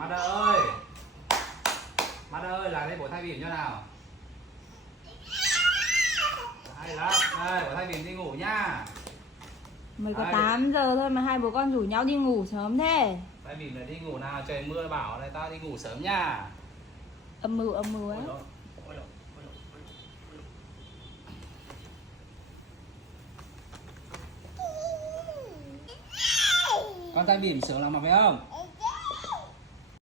Mother ơi, Mother ơi, làm đây bổ thay bỉm cho nào. Hay lắm, đây bổ thay bỉm đi ngủ nha. Mới có Đây. 8 giờ thôi mà hai bố con rủ nhau đi ngủ sớm thế. Thay bỉm là đi ngủ nào, trời mưa bảo này tao đi ngủ sớm nha. Âm mưu ấy. Ôi dồi, ôi dồi, ôi dồi, ôi dồi. Con thay bỉm sướng lắm mà phải không?